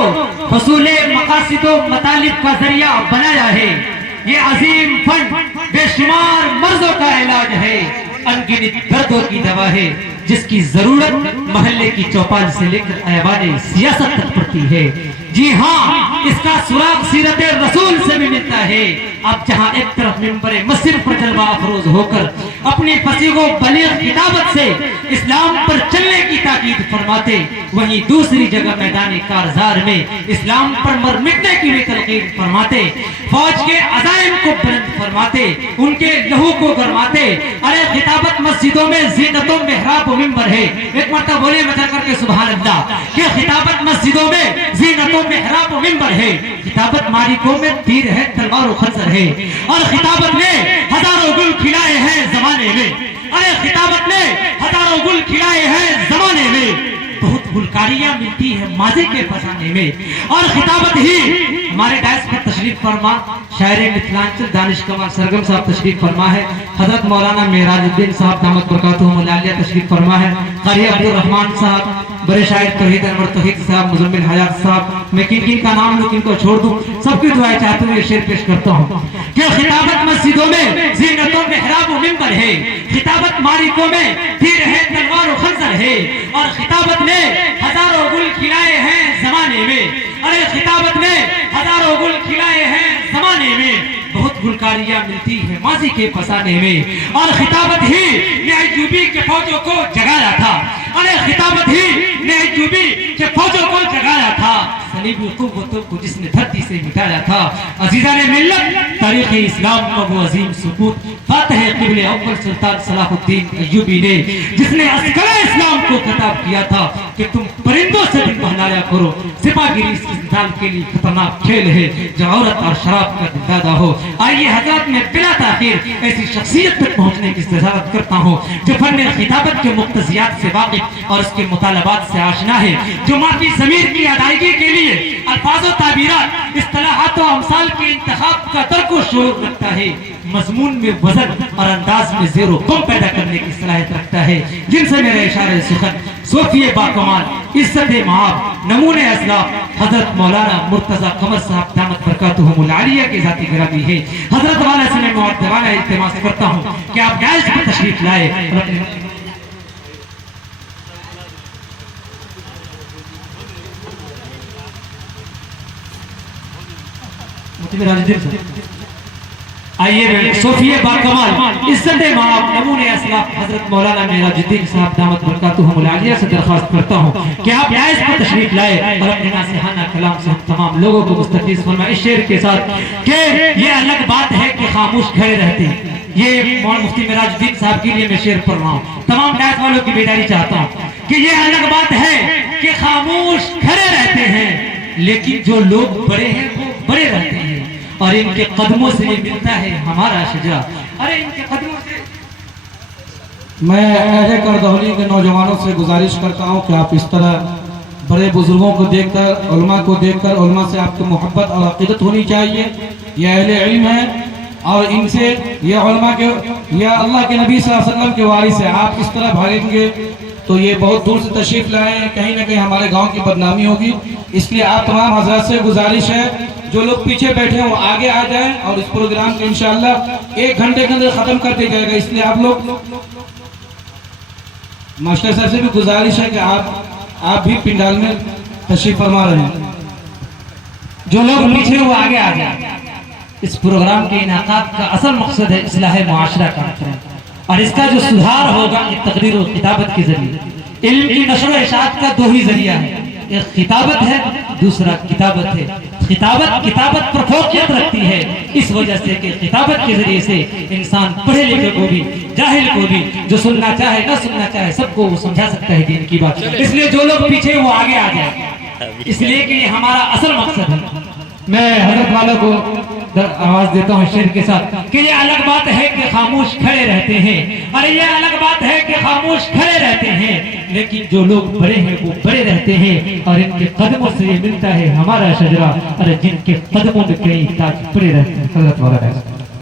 کو حصول مقاصد و مطالب کا ذریعہ بنایا ہے. یہ عظیم فن بے شمار مرضوں کا علاج ہے، انگنت دردوں کی دوا ہے، جس کی ضرورت محلے کی چوپال سے لے کر ایوان سیاست تک پڑتی ہے. جی ہاں، اس کا سراغ سیرت رسول سے بھی ملتا ہے. اب جہاں ایک طرف ممبر مسجد پر جلوہ افروز ہو کر اپنی فصیح و بلیغ کتابت سے اسلام پر چلنے کی تاکید فرماتے، وہیں دوسری جگہ میدان کارزار میں اسلام پر مر مٹنے کی بھی تلقین فرماتے، فوج کے عزائم کو بلند فرماتے، ان کے لہو کو گرماتے. ارے خطابت مسجدوں میں زینت و محراب و ممبر ہے. ایک مرتبہ بولے مچل کر کے سبحان اللہ کہ خطابت مسجدوں میں زینت و محراب و ممبر ہے. خطابت مالکوں میں تیر ہے، تلوار و خنجر ہے، اور خطابت نے ہزاروں گل کھلائے ہیں زمانے میں. ارے خطابت نے ہزاروں گل کھلائے ہیں زمانے میں. بہت گلکاریاں ملتی ہیں ماضی کے فسانے میں. اور خطابت ہی ہمارے ڈائس پر تشریف فرما شاعر متھلانچل دانش کمال سرگم صاحب تشریف فرما ہے. حضرت مولانا معراج الدین صاحب دامت برکاتہم العالیہ تشریف فرما ہے. قاری عبد الرحمن صاحب، بڑے شاعر توحید انور توحید صاحب، مزمل حیات صاحب. میں کن کا نام لوں کن کو چھوڑ دوں، سب کی دعائیں چاہتا ہوں. یہ شعر پیش کرتا ہوں کہ خطابت مسجدوں میں زینت و محراب و ممبر ہے، خطابت مالکوں میں تیر ہے، تلوار و خنجر ہے، اور خطابت نے ہزاروں گل کھلائے ہیں زمانے میں. ارے خطابت نے ہزاروں گل کھلائے ہیں زمانے میں. بہت گلکاریاں ملتی ہیں ماضی کے فسانے میں. اور خطابت ہی نے ایوبی کے فوجوں کو جگایا تھا. ارے خطابت ہی نے ایوبی کے فوجوں کو جگایا تھا، صلیبی قوتوں کو جس نے دھرتی سے مٹایا تھا. عزیزان ملت، تاریخ اسلام کا وہ عظیم سپوت فاتح قبل اول سلطان صلاح الدین ایوبی نے، جس نے عسکر اسلام کو خطاب کیا تھا کہ تم پرندوں سے بھی بہلایا کرو. سپاہ گیری اس انسان کے لیے خطرناک کھیل ہے جو عورت اور شراب کا دل دادا ہو. آئیے حضرات، میں بلا تاخیر ایسی شخصیت تک پہنچنے کی استجابت کرتا ہوں جو فن خطابت کے مقتضیات سے واقف اور اس کے مطالبات سے آشنا ہے، جو معافی ضمیر کی ادائیگی کے لیے الفاظ و تعبیرات، اصطلاحات و امثال کے انتخاب کا ترک و شعور رکھتا ہے، مضمون میں وزن اور انداز میں زیر و قم پیدا کرنے کی صلاحیت رکھتا ہے، جن سے میرے اشارے سخن صوفی باکمال عزت مآب نمونہ اسلاف حضرت مولانا مرتضی قمر صاحب دامت برکاتہم العالیہ کی ذاتی گرامی ہے. حضرت والا سے میں معدبانہ التماس کرتا ہوں کہ آپ ڈائس پر تشریف لائے. آئیے صوفی باکمال عزت مآب نمونہ اسلاف حضرت مولانا معراج الدین صاحب دامت برکاتہم العالیہ سے درخواست کرتا ہوں کہ آپ ڈائس پر تشریف لائے اور اپنے ناصحانہ کلام سے ہم تمام لوگوں کو مستفیض فرمائیں اس شعر کے ساتھ کہ یہ الگ بات ہے کہ خاموش کھڑے رہتے ہیں. یہ مولانا مفتی معراج الدین صاحب کے لیے میں شعر پڑھ رہا ہوں. تمام ڈائس والوں کی بیداری چاہتا ہوں کہ یہ الگ بات ہے کہ خاموش کھڑے رہتے ہیں، لیکن جو لوگ بڑے ہیں وہ بڑے رہتے ہیں، اور ان کے قدموں سے ملتا ہے ہمارا شجاع. ارے ان کے قدموں سے میں اہل کردہلی کے نوجوانوں سے گزارش کرتا ہوں کہ آپ اس طرح بڑے بزرگوں کو دیکھ کر، علماء کو دیکھ کر، علماء سے آپ کو محبت اور عقیدت ہونی چاہیے. یہ اہل علم ہے اور ان سے یہ علماء کے، یہ اللہ کے نبی صلی اللہ علیہ وسلم کے وارث ہے. آپ اس طرح بھاگیں گے تو یہ بہت دور سے تشریف لائے ہیں، کہیں نہ کہیں ہمارے گاؤں کی بدنامی ہوگی. اس لیے آپ تمام حضرات سے گزارش ہے جو لوگ پیچھے بیٹھے ہیں وہ آگے آ جائیں، اور اس پروگرام کو انشاءاللہ 1 گھنٹے کے اندر ختم کر دیا جائے گا. اس لیے آپ لوگ، ماسٹر صاحب سے بھی گزارش ہے کہ آپ بھی پنڈال میں تشریف فرما رہے ہیں. جو لوگ پیچھے وہ آگے آ جائیں. اس پروگرام کے انعقاد کا اصل مقصد ہے اصلاح معاشرہ کا، اور اس کا جو سدھار ہوگا یہ تقریر و خطابت کے ذریعے. علم کی نشر و اشاعت کا 2 ہی ذریعہ ہے، ایک خطابت ہے، دوسرا کتابت ہے. کتابت پر فوقیت رکھتی ہے اس وجہ سے کہ خطابت کے ذریعے سے انسان پڑھے لکھے کو بھی، جاہل کو بھی، جو سننا چاہے نہ سننا چاہے، سب کو وہ سمجھا سکتا ہے دین کی بات. اس لیے جو لوگ پیچھے وہ آگے آ جائیں، اس لیے کہ یہ ہمارا اصل مقصد ہے. میں حضرت والوں کو آواز دیتا ہوں شعر کے ساتھ کہ یہ الگ بات ہے کہ خاموش کھڑے رہتے ہیں. اور یہ الگ بات ہے کہ خاموش کھڑے رہتے ہیں، لیکن جو لوگ بڑے ہیں وہ بڑے رہتے ہیں، اور ان کے قدموں سے یہ ملتا ہے ہمارا شجرہ. اور جن کے قدموں میں کئی تاج پڑے رہتے ہیں. حضرت والا